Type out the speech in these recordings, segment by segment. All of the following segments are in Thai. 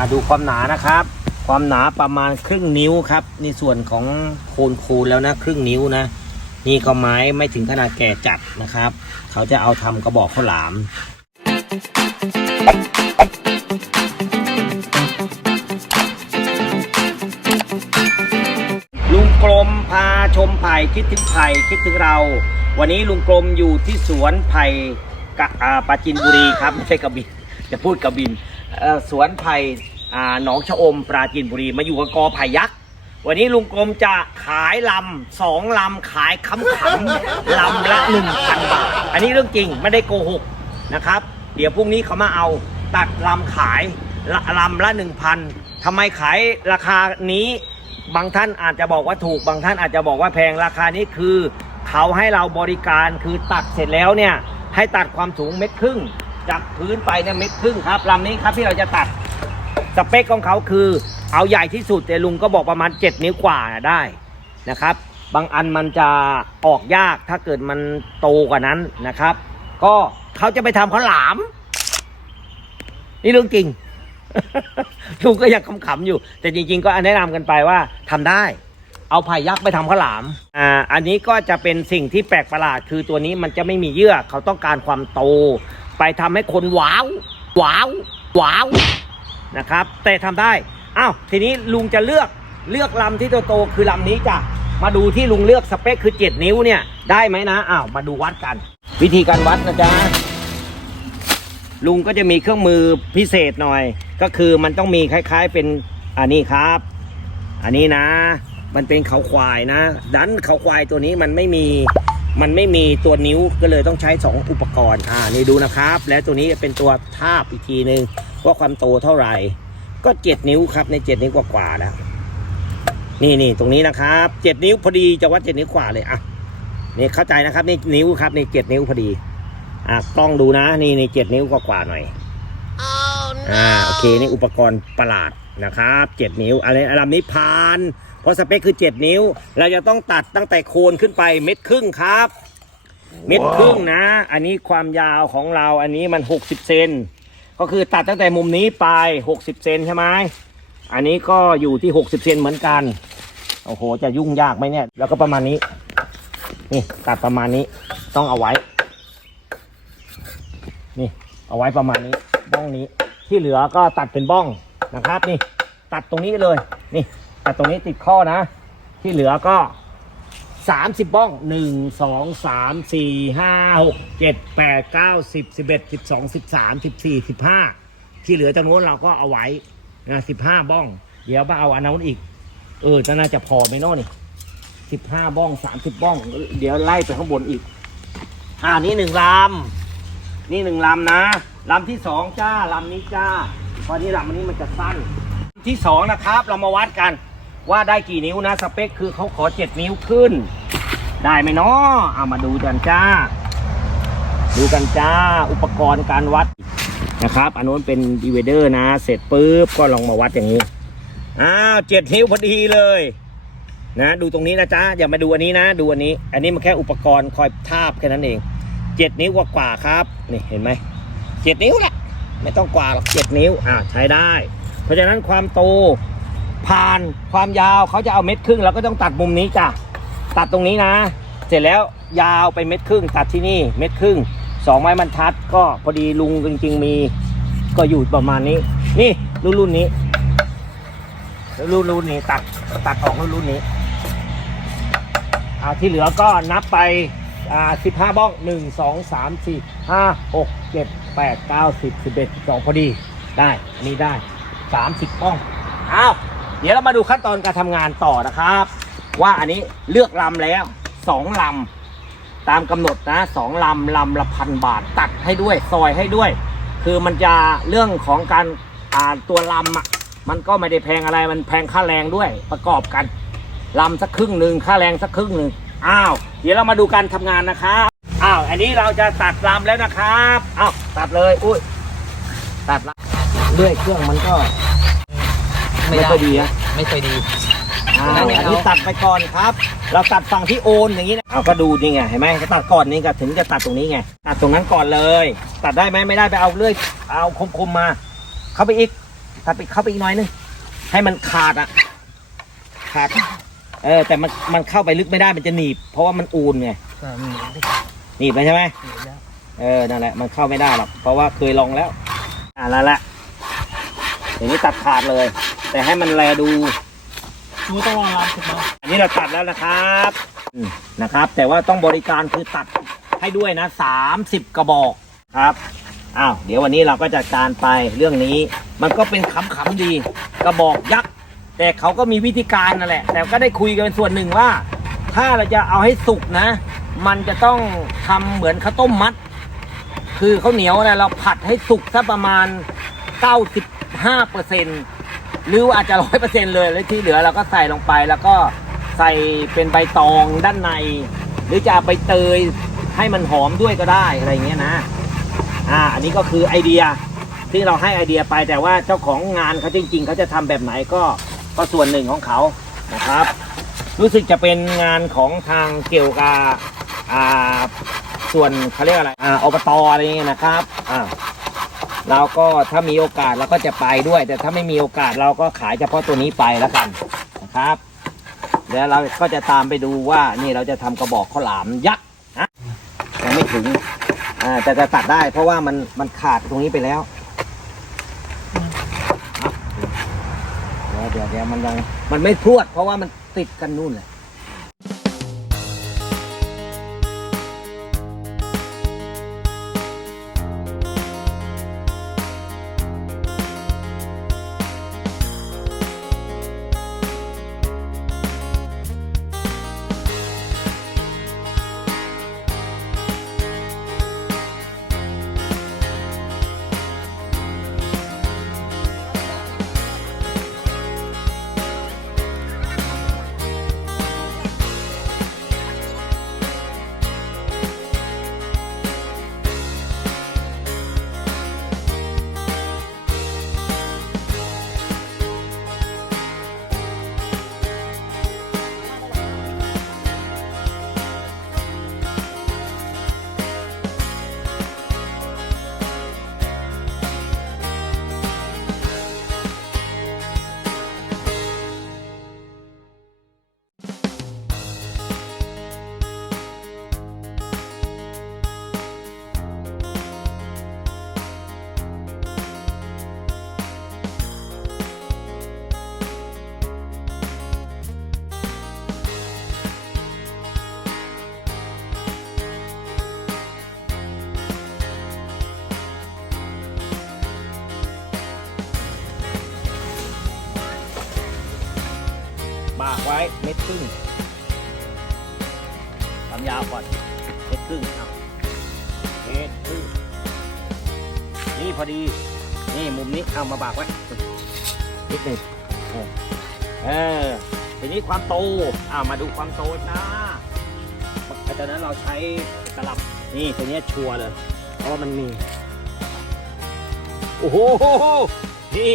อ่าดูความหนานะครับ ความหนาประมาณครึ่งนิ้วครับในส่วนของโคนคูนแล้วนะ ครึ่งนิ้วนะ นี่ก็ไม้ไม่ถึงขนาดแก่จัดนะครับ เขาจะเอาทำกระบอกข้าวหลามลุงกลมพาชมไผ่คิดถึงไผ่คิดถึงเรา วันนี้ลุงกลมอยู่ที่สวนไผ่กะอ่าปราจินบุรีครับไม่ใช่กระบินจะพูดกระบิน สวนไผ่หนองชะอมปราจินบุรี มาอยู่กับกอไผ่ยักษ์วันนี้ลุงกรมจะขายลำสองลำขายคำขำๆลำละหนึ่งพันบาท อันนี้เรื่องจริงไม่ได้โกหกนะครับ เดี๋ยวพรุ่งนี้เขามาเอาตัดลำขายละลำละหนึ่งพันทำไมขายราคานี้บางท่านอาจจะบอกว่าถูกบางท่านอาจจะบอกว่าแพงราคานี้คือ เขาให้เราบริการคือตัดเสร็จแล้วเนี่ยให้ตัดความสูงเม็ดครึ่ง จากพื้นไปเนี่ยเม็ดครึ่งครับลำนี้ครับที่เราจะตัดสเปคของเขาคือ เอาใหญ่ที่สุดแต่ลุงก็บอกประมาณ 7 นิ้วกว่านะได้นะครับ บางอันมันจะออกยากถ้าเกิดมันโตกว่านั้นนะครับ ก็เขาจะไปทำข้าวหลาม นี่เรื่องจริงลุงก็ยังขำๆอยู่ แต่จริง ๆ ก็แนะนำกันไปว่าทำได้เอาไผ่ยักษ์ไปทำข้าวหลาม อ่า อันนี้ก็จะเป็นสิ่งที่แปลกประหลาด คือตัวนี้มันจะไม่มีเยื่อ เขาต้องการความโต ไปทำให้คนว้าวว้าวว้าวนะครับ แต่ทำได้อ้าวทีนี้ลุงจะเลือกเลือกลำที่โตๆคือลำนี้จ้ะมาดูที่ลุงเลือกสเปคคือ 7 นิ้วเนี่ยได้ไหมนะอ้าวมาดูวัดกัน วิธีการวัดนะจ๊ะลุงก็จะมีเครื่องมือพิเศษหน่อย ก็คือมันต้องมีคล้าย ๆเป็นอันนี้ครับ อันนี้นะ มันเป็นเขาควายนะ ดันเขาควายตัวนี้มันไม่มี มันไม่มีตัวนิ้วก็เลยต้องใช้ 2 อุปกรณ์ อ่า นี่ดูนะครับ แล้วตัวนี้เป็นตัวทาบอีกทีหนึ่งว่าความโตเท่าไหร่ ก็ 7 นิ้วครับใน 7 นิ้วกว่าๆแล้ว นี่นี่ตรงนี้นะครับ 7 นิ้วพอดีจะวัด 7 นิ้วกว่าเลย อะ นี่เข้าใจนะครับนี่นิ้วครับนี่7นิ้วพอดี อะกล้องดูนะ นี่นี่7นิ้วกว่าๆหน่อยอ่า โอเค นี่อุปกรณ์ประหลาดนะครับ 7 นิ้ว อะไรลำนี้พานเพ ราะสเปคคือ 7 นิ้ว เราจะต้องตัดตั้งแต่โคนขึ้นไปเม็ดครึ่งครับ เม็ดครึ่งนะ อันนี้ความยาวของเราอันนี้มัน 60เซนก็คือตัดตั้งแต่มุมนี้ไป 60เซนใช่ไหมอันนี้ก็อยู่ที่ 60เซนเหมือนกันโอ้โหจะยุ่งยากไหมเนี่ย แล้วก็ประมาณนี้ นี่ตัดประมาณนี้ต้องเอาไว้ นี่เอาไว้ประมาณนี้บ้องนี้ที่เหลือก็ตัดเป็นบ้องนะครับ นี่ ตัดตรงนี้เลย นี่ ตัดตรงนี้ติดข้อนะ ที่เหลือก็สามสิบบ้องหนึ่งสองสามสี่ห้าหกเจ็ดแปดเก้าสิบสิบเอ็ดสิบสองสิบสามสิบสี่สิบห้าที่เหลือจำนวนเราก็เอาไว้นะสิบห้าบ้อง เดี๋ยวมาเอาอันนั้นอีก เออจะน่าจะพอไหมนาะนี่สิบห้าบ้องสามสิบบ้อง เดี๋ยวไล่ไปข้างบนอีก อ่านี่หนึ่งลำนี่หนึ่งลำนะลำที่สองจ้าลำนี้จ้าเพราะนี้ลำอันนี้มันจะสั้น ที่สองนะครับเรามาวัดกัน ว่าได้กี่นิ้วนะสเปคคือเขาขอเจ็ดนิ้วขึ้น ได้ไหมเนาะเอามาดูกันจ้า ดูกันจ้า อุปกรณ์การวัดนะครับอันนู้นเป็นดีเวเดอร์นะ เสร็จปุ๊บก็ลองมาวัดอย่างนี้อ้าวเจ็ดนิ้วพอดีเลยนะดูตรงนี้นะจ๊ะอย่ามาดูอันนี้นะ ดูอันนี้ อันนี้มันแค่อุปกรณ์คอยทาบแค่นั้นเองเจ็ดนิ้วกว่าๆครับนี่เห็นไหมเจ็ดนิ้วแหละไม่ต้องกว่าหรอกเจ็ดนิ้วอ่าใช้ได้ เพราะฉะนั้นความโต ผ่านความยาวเขาจะเอาเม็ดครึ่งเราก็ต้องตัดมุมนี้จ้ะตัดตรงนี้นะ เสร็จแล้วยาวไปเม็ดครึ่ง ตัดที่นี่เม็ดครึ่งสองไม้บรรทัด ก็พอดีลุงจริง ๆ มีก็อยู่ประมาณนี้ นี่รุ่นรุ่นนี้ รุ่นรุ่นนี้ตัดตัดออกรุ่นรุ่นนี้อ่าที่เหลือก็นับไปอ่าสิบห้าบ้องหนึ่งสองสามสี่ห้าหกเจ็ดแปดเก้าสิบสิบเอ็ดสิบสองพอดีได้อันนี้ได้สามสิบบ้องอ้าว เดี๋ยวเรามาดูขั้นตอนการทำงานต่อนะครับ ว่าอันนี้เลือกลำแล้วสองลำตามกำหนดนะสองลำลำละพันบาทตัดให้ด้วยซอยให้ด้วย คือมันจะเรื่องของการอ่าตัวลำอะมันก็ไม่ได้แพงอะไรมันแพงค่าแรงด้วยประกอบกันลำสักครึ่งหนึ่งค่าแรงสักครึ่งหนึ่งอ้าว เดี๋ยวเรามาดูการทำงานนะครับอ้าวอันนี้เราจะตัดลำแล้วนะครับอ้าวตัดเลยอุ้ยตัดลำเลื่อยเครื่องมันก็ ไม่ค่อยดีนะไม่ค่อยดีอ้าวงั้นเดี๋ยวอันนี้ตัดไปก่อนครับ เราตัดฝั่งที่โอนอย่างนี้นะเอาก็ดูนี่ไงเห็นไหมก็ตัดก่อนนี่ก็ถึงจะตัดตรงนี้ไงตัดตรงนั้นก่อนเลย ตัดได้ไหมไม่ได้ไปเอาเลื่อยเอาคมๆมา เข้าไปอีกถ้าไปเข้าไปอีกหน้อยนึงให้มันขาดอะขาดเออแต่มันมันเข้าไปลึกไม่ได้มันจะหนีบ เพราะว่ามันอูนไงก็มีได้หนีบเลยใช่ไหมมีแล้วเออ นั่นแหละ มันเข้าไม่ได้หรอก เพราะว่าเคยลองแล้ว อ่าแล้วแหละอย่างนี้ตัดขาดเลย แต่ให้มันแลดูดูต้องลองรำถูกไหมอันนี้เราตัดแล้วนะครับอืมนะครับ แต่ว่าต้องบริการคือตัดให้ด้วยนะสามสิบกระบอกครับอ้าวเดี๋ยววันนี้เราก็จัดการไปเรื่องนี้ มันก็เป็นขำๆดี กระบอกยักษ์แต่เขาก็มีวิธีการนั่นแหละ แต่ก็ได้คุยกันส่วนหนึ่งว่า ถ้าเราจะเอาให้สุกนะ มันจะต้องทำเหมือนข้าวต้มมัด คือข้าวเหนียวนะเราผัดให้สุกสักประมาณ 95เปอร์เซ็น หรือว่าอาจจะร้อยเปอร์เซ็นเลยแล้วที่เหลือเราก็ใส่ลงไปแล้วก็ใส่เป็นใบตองด้านใน หรือจะไปเตยให้มันหอมด้วยก็ได้อะไรเงี้ยนะ อ่า อันนี้ก็คือไอเดียที่เราให้ไอเดียไปแต่ว่าเจ้าของงานเขาจริง ๆเขาจะทำแบบไหนก็ก็ส่วนหนึ่งของเขานะครับ รู้สึกจะเป็นงานของทางเกี่ยวกับอ่าส่วนเขาเรียกอะไรอ่าอบตอะไรอย่างเงี้ยนะครับอ่า เราก็ถ้ามีโอกาสเราก็จะไปด้วย แต่ถ้าไม่มีโอกาสเราก็ขายเฉพาะตัวนี้ไปแล้วกันนะครับเดี๋ยวเราก็จะตามไปดูว่านี่เราจะทำกระบอกข้าวหลามยักษ์นะยังไม่ถึงอ่าแต่จะตัดได้เพราะว่ามันมันขาดตรงนี้ไปแล้วเดี๋ยวเดี๋ยวเดี๋ยวมันยังมันไม่พรวดเพราะว่ามันติดกันนู่นเลยากไว้เม็ดครึ่งความยาวก่อนเม็ดครึ่งเอาเม็ดครึ่งนี่พอดีนี่มุมนี้เอามาบากไว้นิดหนึ่งเออทีนี้ความโตอ่ามาดูความโตนะตอนนั้นเราใช้กระลับนี่ตัวนี้ชัวร์เลยเพราะมันมี โอ้โห นี่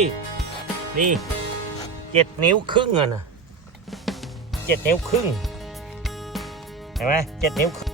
นี่เจ็ดนิ้วครึ่งอะนะ เจ็ดนิ้วครึ่งเห็นไหมเจ็ดนิ้วครึ่ง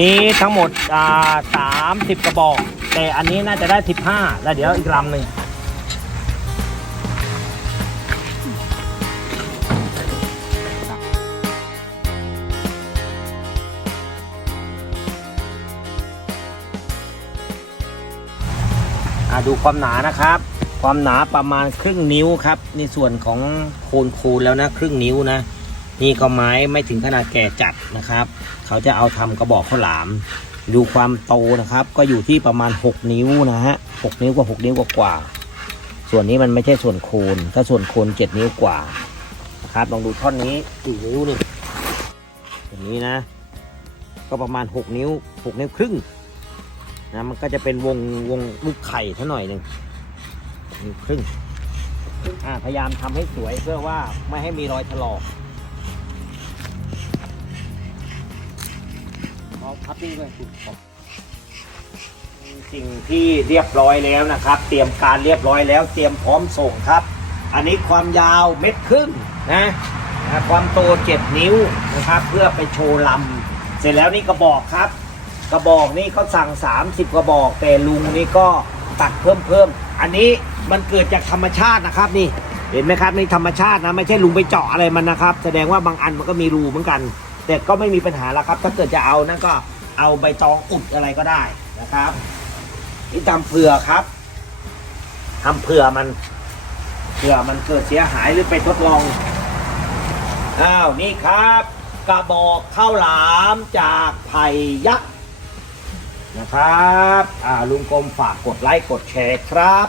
นี้ทั้งหมดอ่าสามสิบกระบอก แต่อันนี้น่าจะได้สิบห้าแล้วเดี๋ยวอีกลำหนึ่งดูความหนานะครับ ความหนาประมาณครึ่งนิ้วครับ ในส่วนของโคนคูณแล้วนะ ครึ่งนิ้วนะ นี่ก็ไม้ไม่ถึงขนาดแก่จัดนะครับ เขาจะเอาทำกระบอกข้าวหลาม ดูความโตนะครับ ก็อยู่ที่ประมาณ 6 นิ้วนะฮะ6นิ้วกว่า6นิ้วกว่ากว่า ส่วนนี้มันไม่ใช่ส่วนโคนถ้าส่วนโคน7นิ้วกว่านะครับลองดูท่อนนี้กี่นิ้วนี่อย่างนี้นะ ก็ประมาณ 6 นิ้ว 6 นิ้วครึ่งนะมันก็จะเป็นวงวงลูกไข่เท่าหน่อยหนึ่งนิ้วครึ่งพยายามทำให้สวยเพื่อว่าไม่ให้มีรอยถลอก เอาพับนี่ด้วยคุณสิ่งที่เรียบร้อยแล้วนะครับ เตรียมการเรียบร้อยแล้ว เตรียมพร้อมส่งครับ อันนี้ความยาวเม็ดครึ่งนะนะความโตเจ็ดนิ้วนะครับ เพื่อไปโชว์ลำเสร็จแล้วนี่กระบอกครับ กระบอกนี่เขาสั่ง 30 กระบอก แต่ลุงนี่ก็ตัดเพิ่มเพิ่มอันนี้มันเกิดจากธรรมชาตินะครับนี่เห็นไหมครับนี่ธรรมชาตินะไม่ใช่ลุงไปเจาะอะไรมันนะครับ แสดงว่าบางอันมันก็มีรูเหมือนกัน แต่ก็ไม่มีปัญหาแล้วครับ ถ้าเกิดจะเอานั่นก็เอาใบตองอุดอะไรก็ได้นะครับ นี่ทำเผื่อครับทำเผื่อมันเผื่อมันเกิดเสียหายหรือไปทดลองอ้าวนี่ครับ กระบอกข้าวหลามจากไผ่ยักษ์นะครับ อ่าลุงกรมฝากกดไลค์กดแชร์ครับ